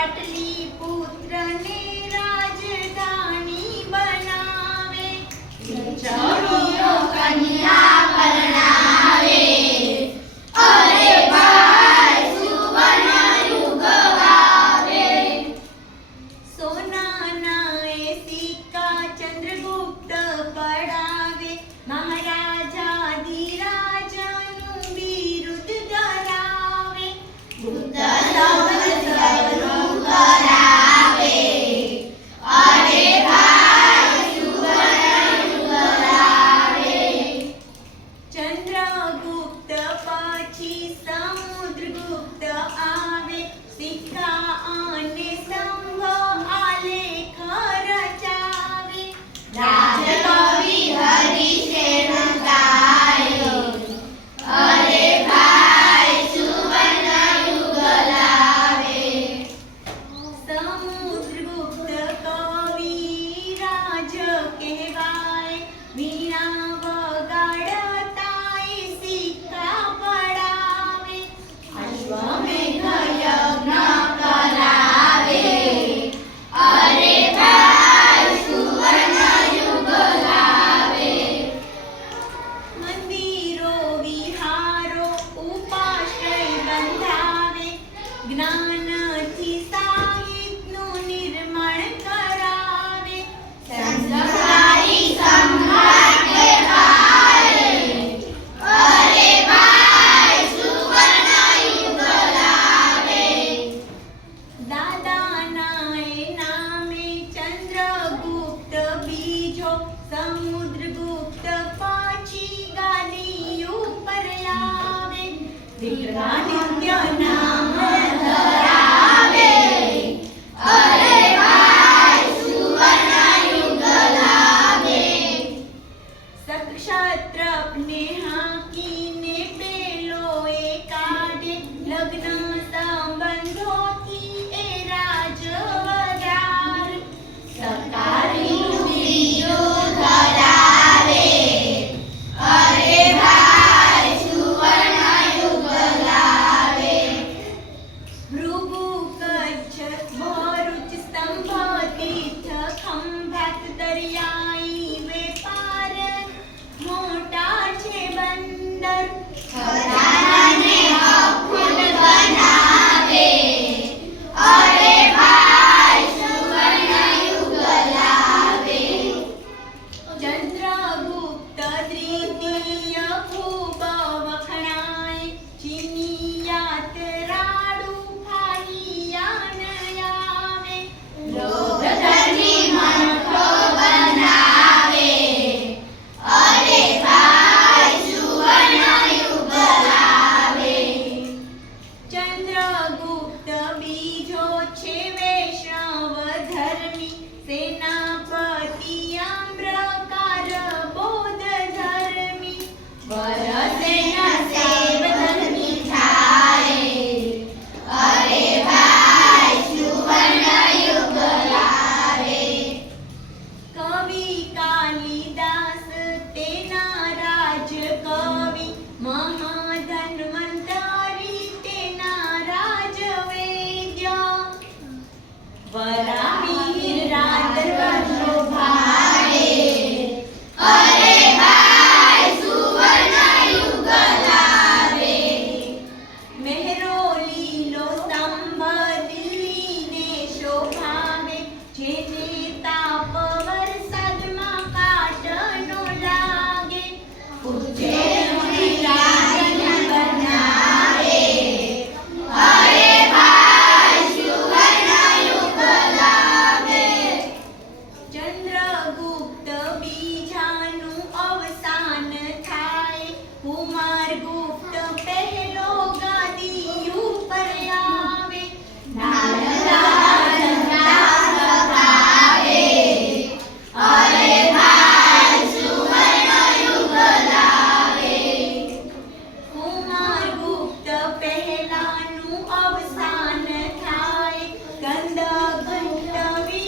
पाटलिपुत्र ने राजधानी बनावे, छड़ियो कन्या परणावे। अरे भाई सुवर्ण युग आवे। सोना नाए सिक्का चंद्रगुप्त पड़ावे, महाराजा धीराजनु बिरुद धरावे। गुप्त चंद्रगुप्त पाछी समुद्रगुप्त आवे, सिक्का आने संघ आलेख रचावे। राजकवि हरिसेन गायो, अरे भाई सुवर्ण युग लावे। समुद्रगुप्त कवि राज कहवाय, वीणा જ્ઞાનથી સાહિત્યનું નિર્માણ કરાવે, સંસ્કારી સમ્રાટ કહેવાય। અરે ભાઈ સુવર્ણ યુગ લાવે। દાદાના નામે ચંદ્રગુપ્ત બીજો, સમુદ્રગુપ્ત પાછી ગાદી ઉપર આવે। વિક્રમ